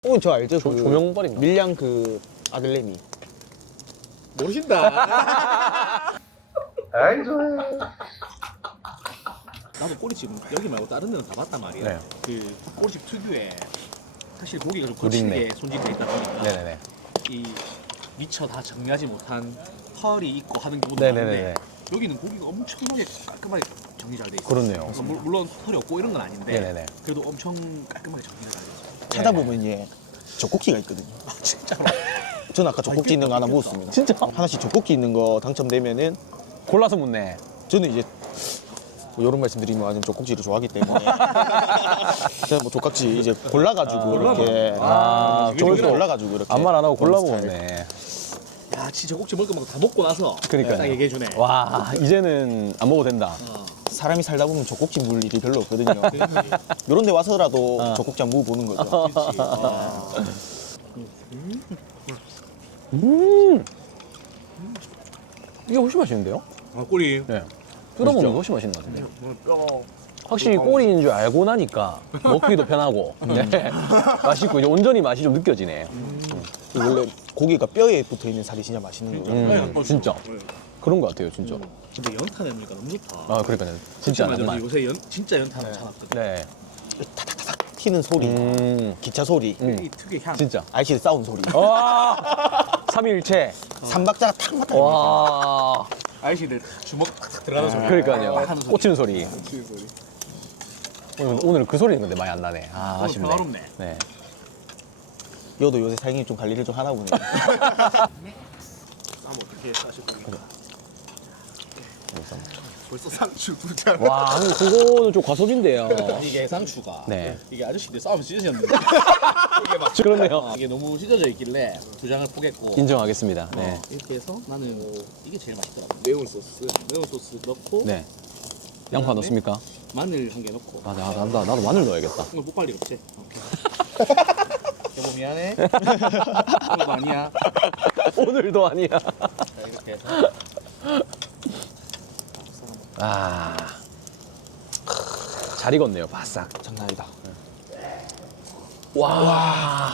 저 알죠? 그 조명벌인가? 밀양 그 아들내미. 모르신다. 아이 좋아해. 나도 꼬리집 여기 말고 다른 데는 다 봤단 말이야. 네. 그 꼬리집 특유의 사실 고기가 좀 누린내. 거칠게 손질돼 있다 보니까 네네네. 이 미처 다 정리하지 못한 털이 있고 하는 경우도 네네네. 많은데 여기는 고기가 엄청나게 깔끔하게 정리 잘 돼 있어. 그렇네요. 그래서 물론 털이 없고 이런 건 아닌데 네네네. 그래도 엄청 깔끔하게 정리가 잘 돼 있어. 찾아보면 예 젖꼭지가 있거든요. 진짜로. 저는 아까 젖꼭지 있는 거 하나 먹었습니다. 진짜? 하나씩 젖꼭지 있는 거 당첨되면은 골라서 묻네. 저는 이제 뭐 이런 말씀드리면 완전 젖꼭지를 좋아하기 때문에 제가 뭐 젖꼭지 이제 골라가지고 이렇게 저기서 골라가지고 이렇게 아무 말 안 하고 골라 먹는 스타일. 먹었네. 야 진짜 꼭지 먹을 거다 먹고 나서 그러니까요. 딱 얘기해 주네. 와, 이제는 안 먹어도 된다. 사람이 살다 보면 젖꼭지 물 일이 별로 없거든요. 이런 데 와서라도 젖꼭지 한번 먹어보는 거죠. 이게 훨씬 맛있는데요? 아 꼬리. 네. 뜯어 먹는 게 훨씬 맛있는 것 같은데. 뼈. 확실히 꼬리인 줄 알고 나니까 먹기도 편하고 네. 맛있고 이제 온전히 맛이 좀 느껴지네. 원래 고기가 뼈에 붙어 있는 살이 진짜 맛있는 거죠. 진짜 그런 것 같아요, 진짜. 근데 연탄 해보니까 너무 좋다. 아, 그러니까요. 진짜 맞아. 낭만. 요새 진짜 연탄 괜찮았거든. 네. 튀는 소리, 기차 소리, 이 특유의 향. 진짜. 아이씨들 싸운 소리, 와, 삼위일체. 삼박자가 탁 맞다. 와, 아이씨들 주먹 탁탁 들어가는 소리. 그러니까요. 하는 소리. 꽂히는 소리. 치는 소리. 오늘 그 소리는 근데 많이 안 나네. 아, 오늘 아쉽네. 평화롭네. 네. 여도 요새 사장님 좀 관리를 좀 하나 보네. 싸면 어떻게 싸실 겁니까? 벌써 상추 두 잔. 와, 그거는 좀 과소비인데요. 이게 상추가. 네. 이게 아저씨들 싸우면 찢어졌는데. 이게 막 그렇네요. 이게 너무 찢어져 있길래 두 장을 포겠고. 인정하겠습니다. 네. 이렇게 해서 나는 이게 제일 맛있더라고. 매운 소스. 매운 소스 넣고. 네. 양파 넣습니까? 마늘 한 개 넣고. 맞아, 나도 마늘 넣어야겠다. 오늘 못 빨리 없지? 여보 미안해. 오늘도 아니야. 오늘도 아니야. 자 이렇게 해서. 아, 잘 익었네요, 바싹. 장난 아니다. 와.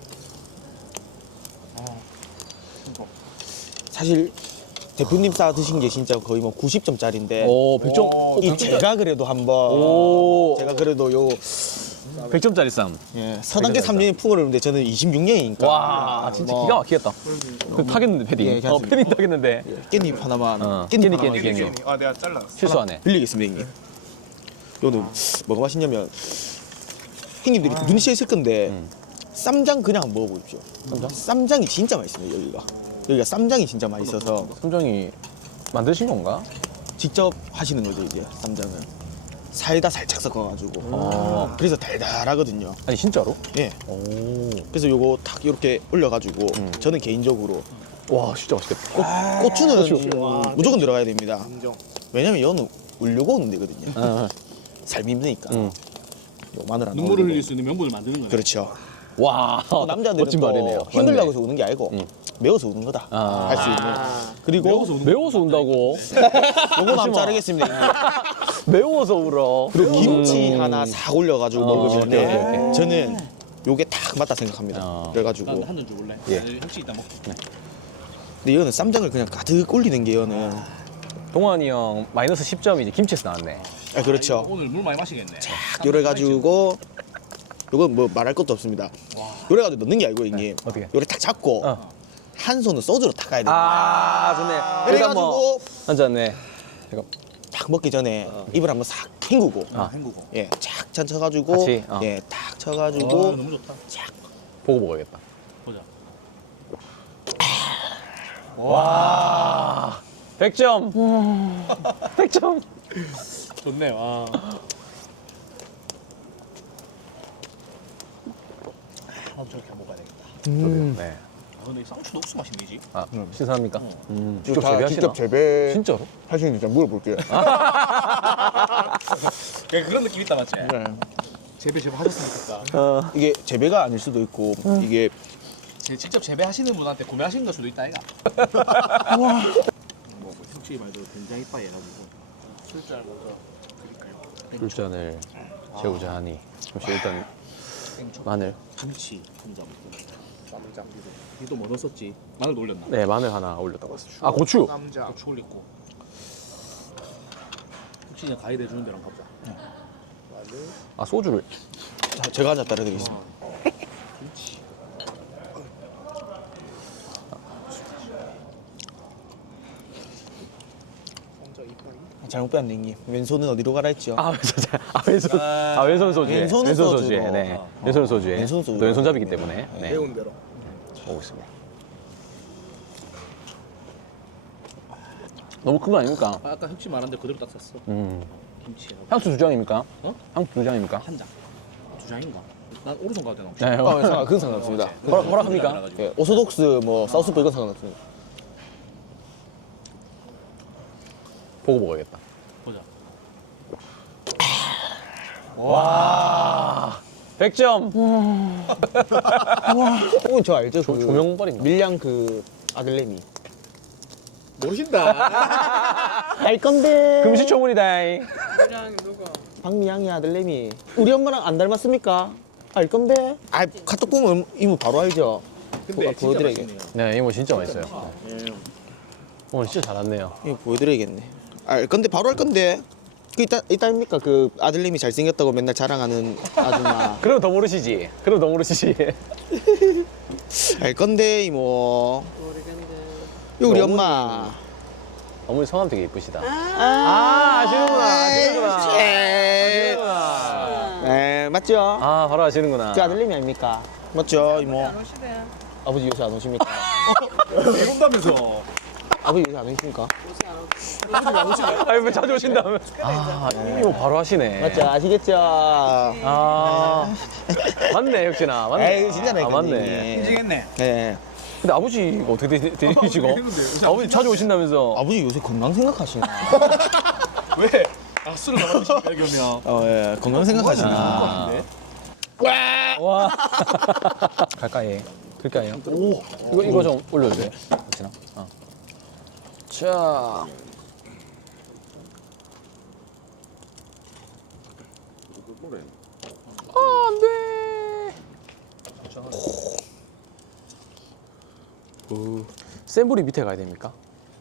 사실 대표님 싸 드신 게 진짜 거의 뭐 90점짜리인데 오, 100점. 이 제가 그래도 한번 오, 제가 그래도 요 100점짜리 쌈. 서단계 3년이 풍어르는데 저는 26년이니까 와, 진짜 기가 막히겠다. 그 타겠는데, 패딩. 예, 괜찮습니다. 패딩 타겠는데. 깻잎 하나만 깻잎. 아 내가 잘라. 실수하네. 빌리겠습니다 형님. 요는 뭐가 맛있냐면 형님들이 눈치 있을 건데 쌈장 그냥 한번 먹어보십시오. 쌈장이 진짜 맛있습니다 여기가 쌈장이 진짜 맛있어서 순정이 만드신 건가? 직접 하시는 거죠 이제 쌈장은 사이다 살짝 섞어가지고 그래서 달달하거든요. 아니, 진짜로? 예. 오. 그래서 요거 탁 이렇게 올려가지고 저는 개인적으로 와, 진짜 맛있겠다. 고추는 와, 무조건 들어가야 됩니다. 인정. 왜냐면 얘는 울려고 오는 데거든요. 아, 삶이 힘드니까. 요 마늘 안 눈물을 올리고. 흘릴 수 있는 명분을 만드는 거네. 그렇죠. 와, 남자들은 멋진 또 말이네요. 힘들다고 맞네. 해서 우는 게 아니고 매워서 우는 거다 아. 할 수 있는. 그리고 매워서 우는 매워서 운다고? 요건 한번 자르겠습니다. 매워서 울어. 그리고 김치 하나 싹 올려가지고 먹으면 오케이, 오케이, 오케이. 저는 요게 딱 맞다 생각합니다. 그래가지고 한잔 줘볼래? 예. 혹시 이따 먹고. 근데 얘는 쌈장을 그냥 가득 올리는 게 얘는 동환이 형 마이너스 10점이 이제 김치에서 나왔네. 아 그렇죠. 오늘 물 많이 마시겠네. 요래가지고 요건 뭐 말할 것도 없습니다. 요래가지고 넣는 게 아니고 형님. 어떻게? 요래 딱 잡고 한 손은 소주로 탁 가야 됩니다. 아, 좋네. 그래가지고 앉았네. 이거 딱 먹기 전에 입을 한번 싹 헹구고 헹구고. 예, 착 쳐가지고 같이, 예, 딱 와, 쳐가지고 너무 좋다. 보고 먹어야겠다. 보자. 와, 100점. 100점. 좋네. 와. 나도 저렇게 먹어야 되겠다. 네. 아, 근데 이 쌍추도 옥수 맛있네, 이 집. 아, 신선합니까? 직접 다 재배하시나? 직접 재배 진짜로? 하시는지 좀 물어볼게요. 그런 느낌 있다, 맞지? 네. 재배 하셨으면 좋겠다. 이게 재배가 아닐 수도 있고 이게 직접 재배하시는 분한테 구매하시는 걸 수도 있다, 이가. 뭐, 솔직히 말대로 된장 이빠이 해가지고. 술잔 먼저 드릴까요? 술잔을 재우자 하니. 잠시 일단 땡초. 마늘. 김치 한 점. 이도 뭐 넣었었지? 마늘도 올렸나? 네, 마늘 하나 올렸다고 했어요. 아, 고추. 고추 올리고. 혹시 그냥 가이드 해주는 데랑 가보자. 아, 소주를. 자, 제가 하나 따라드리겠습니다. 김치. 잘못 빼앗네 형님. 왼손은 어디로 가라 했죠? 아, 왼손. 아, 왼손 소주에. 왼손은 소주에. 소주로. 네. 왼손 소주에. 왼손 소주로. 또 왼손잡이기 때문에. 네. 배운 대로. 먹겠습니다. 너무 큰 거 아닙니까? 아까 혁씨 말한 데 그대로 딱 샀어. 김치하고 향수 2장입니까? 어? 향수 2장입니까? 한 장. 2장인가? 난 오른손 가도 되나? 혹시? 네. 그건 상관없습니다. 허락합니까? 예, 오소독스 뭐 사우스포 이건 상관없습니다. 보고 먹어야겠다. 보자. 와. 100점. 형은 저 알죠? 그 조명벌인가? 밀양 그 아들내미. 모르신다. 알 건데. 금시초문이다. 박미양이 아들내미. 우리 엄마랑 안 닮았습니까? 알 건데. 아 카톡 보면 이모 바로 알죠. 근데 진짜 보여드려야겠네. 맛있네요. 네, 이모 진짜 맛있어요. 오늘 진짜 잘 왔네요. 이거 보여드려야겠네. 알 건데 바로 알 건데. 그 이따입니까? 그 아들내미 잘생겼다고 맨날 자랑하는 아줌마. 그럼 더 모르시지. 그럼 더 모르시지. 알 건데 이모. 이거 우리 엄마. 어머니 성함 되게 예쁘시다. 아시는구나. 아시는구나. 네 맞죠? 아, 바로 아시는구나. 제 아들내미 아닙니까? 맞죠 이모? 아버지 요새 안 오십니까? 이런다면서. 아버지 요새 안 오십니까? 아니, 왜 자주 오신다면. 아, 이모 바로 하시네. 맞죠? 아시겠죠? 아, 맞네, 역시나. 맞네. 에이 진짜네. 아, 맞네. 인증했네. 네. 근데 아버지가 어떻게 되시고? 아버지 자주 오신다면서. 아버지 요새 건강 생각하시나? 왜? 아, 술을 많이 드시니까 그러면. 예, 건강 생각하시나? 아. 와. 갈까요? 갈까요? 오. 이거 좀 올려주세요. 혹시나. 자. 안 돼. 센 불이 밑에 가야 됩니까?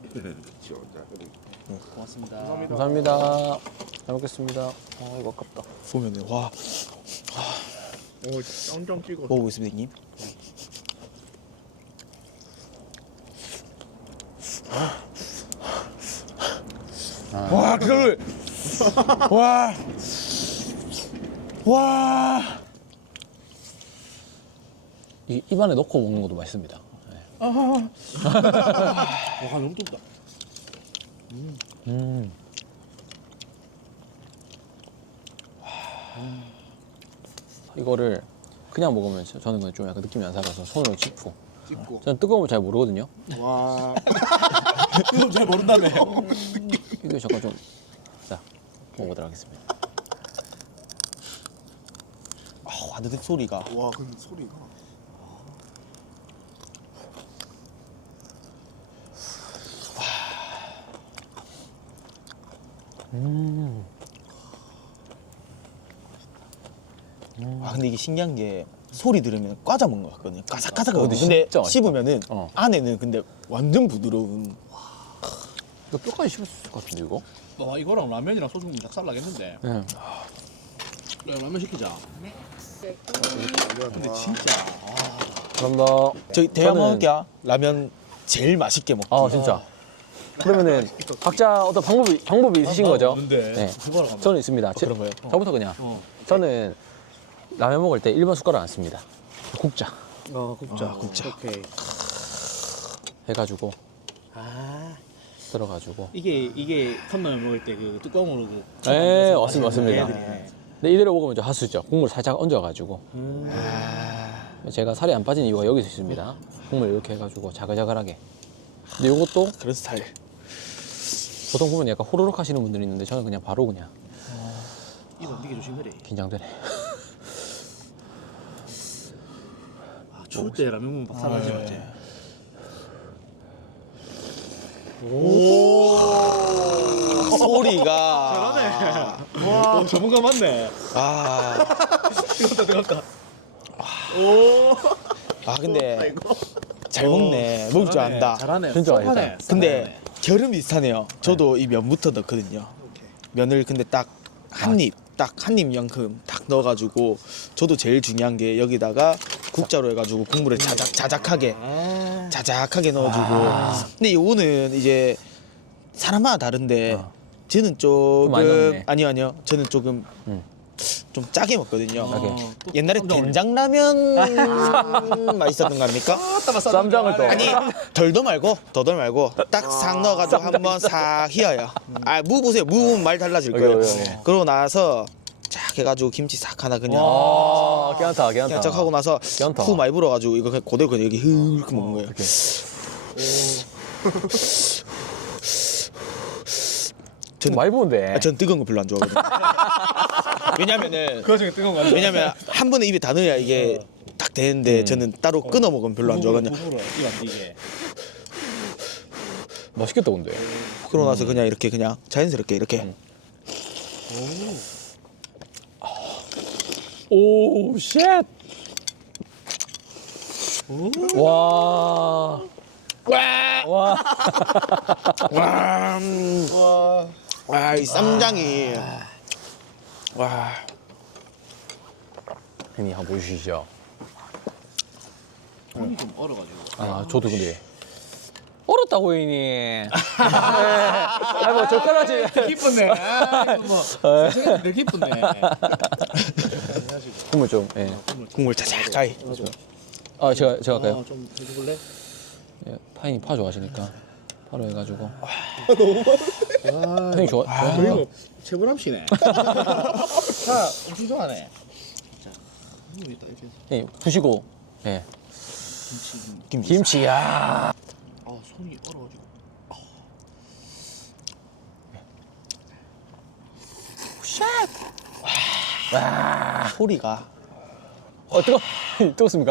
고맙습니다. 감사합니다. 잘 먹겠습니다. 아 이거 아깝다. 보면은 와 오, 짱짱 찍어. 먹어보겠습니다 형님. 와 그거를 와 입안에 넣고 먹는 것도 맛있습니다. 와, 너무 덥다. 이거를 그냥 먹으면 저는 그냥 좀 약간 느낌이 안 살아서 손으로 짚고. 찍고. 저는 뜨거운 걸 잘 모르거든요. 와. 이거 잘 모른다며. 이게 잠깐 좀. 자, 먹어보도록 하겠습니다. 와드득 소리가. 와, 근데 소리가. 아 근데 이게 신기한 게 소리 들으면 과자 먹는 것 같거든요. 까삭까삭하거든요. 근데 근데 진짜 맛있다. 씹으면은 어. 안에는 근데 완전 부드러운. 이거 뼈까지 씹을 수 있을 것 같은데 이거? 와, 이거랑 라면이랑 소주 먹으면 작살나겠는데. 네. 야, 라면 시키자. 근데 진짜. 감사합니다. 저희 대화 저는- 먹을게요. 라면 제일 맛있게 먹기. 아 진짜. 그러면은 각자 어떤 방법이 있으신 거죠? 없는데. 네. 해봐라, 가면. 저는 있습니다. 그런 거예요? 저부터 그냥. 저는 라면 먹을 때 1번 숟가락 안 씁니다. 국자 국자. 국자. 오케이. 해가지고 아, 들어가지고. 이게 컵라면 먹을 때 그 뚜껑으로 그. 네, 맞습니다. 네. 근데 이대로 먹으면 좀 하수죠. 국물 살짝 얹어가지고. 제가 살이 안 빠진 이유가 여기서 있습니다. 국물 이렇게 해가지고 자글자글하게. 근데 이것도 그런 스타일. 보통 보면 약간 호로록 하시는 분들이 있는데 저는 그냥 바로 그냥 이거 되게 조심해래. 긴장되네. 아, 추울 때 라면 먹으면 박살나지 맞지? 소리가. 와, 전문가 맞네. 아. 뜨겁다. 아 근데 잘 먹네. 먹을 줄 안다. 잘하네. 진짜 쏙하네. 맛있다. 근데 결은 비슷하네요. 저도 이 면부터 넣거든요. 면을 근데 딱 한 입, 딱 한 입만큼 딱 넣어가지고 저도 제일 중요한 게 여기다가 국자로 해가지고 국물을 자작하게 넣어주고. 근데 요거는 이제 사람마다 다른데 저는 많이 조금 넣네. 아니요 저는 조금 좀 짜게 먹거든요. 짜게. 옛날에 된장라면 맛있었던 거 아닙니까? 쌈장을 또. 아니 덜도 말고 더덜 말고 딱 싹 넣어가지고 한번 싹 휘어요. 무 보세요. 무 보면 말 달라질 거예요. 여기. 그러고 나서 쫙 해가지고 김치 싹 하나 그냥 괜찮다. 그냥 쫙 하고 나서 괜찮다. 후 많이 불어가지고 이거 그냥 그대로 여기 흐르게 먹는 거예요. 저는 많이 보는데. 전 뜨거운 거 별로 안 좋아하거든요. 왜냐면은 그 와중에 뜨거운 거 왜냐면 한 번에 입에 다 넣어야 이게 딱 되는데 저는 따로 끊어 먹으면 별로 안 좋아하거든요. 부풀어 이거 이게. 맛있겠다 근데. 그러고 나서 그냥 이렇게 그냥 자연스럽게 이렇게 오 쉣. 와. 와. 와, 이 쌈장이 와, 형님 한번 보여주시죠. 손이 좀 얼어가지고. 아 저도 근데 얼었다고 형님. 아뭐 젓가락질. 기쁜데. 뭐 생각이 되게 기쁜데. 국물 좀. 예. 국물 자작하게. 아 제가 할까요? 좀 해줄래? 예, 파인이 파 좋아하시니까 파로 해가지고. 형님 좋아하세요? 그리고 최불암 씨네. 자, 엄청 좋아하네. 자, 이거 있다 이렇게 해서 예, 드시고. 예. 김치. 김치 야. 손이 얼어가지고. 소리가 뜨거. 뜨겁습니까?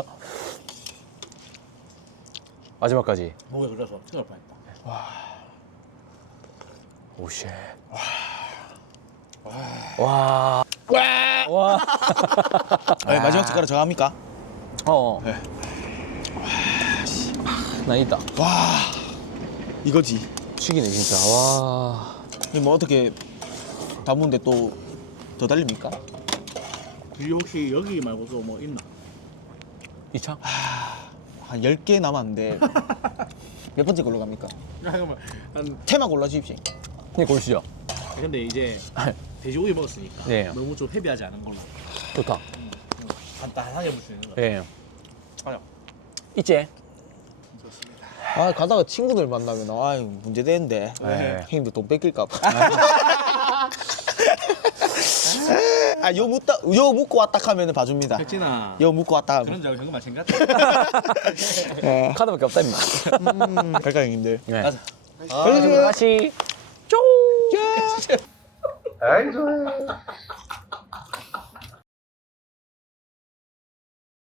마지막까지. 목에 걸려서 튀어날 뻔했다. 오 쉣. 와. 와. 아니, 마지막 젓가락 저거 합니까? 어. 나 있다. 이거지. 죽이네 진짜. 와. 뭐 어떻게 담는데 또 더 달립니까? 이 혹시 여기 말고도 뭐 있나? 이 차? 한 10개 남았는데 몇 번째 걸로 갑니까? 잠깐만. 한 테마 골라주십시오. 네 고르시죠. 근데 이제 돼지고기 먹었으니까 네. 너무 좀 헤비하지 않은 걸로 좋다. 간단하게 볼 수 있는 거. 예. 가자. 있지? 아 가다가 친구들 만나면 문제 되는데 네. 형님도 돈 뺏길까봐. 요 묻고 왔다 하면 봐줍니다. 백진아. 요 묻고 왔다 하면. 그런 줄 알고 현금 마친 것 같아. 카드밖에 없다 임마. 갈까 형님들? 네. 가자. 다시 쫑. 아이 좋아요.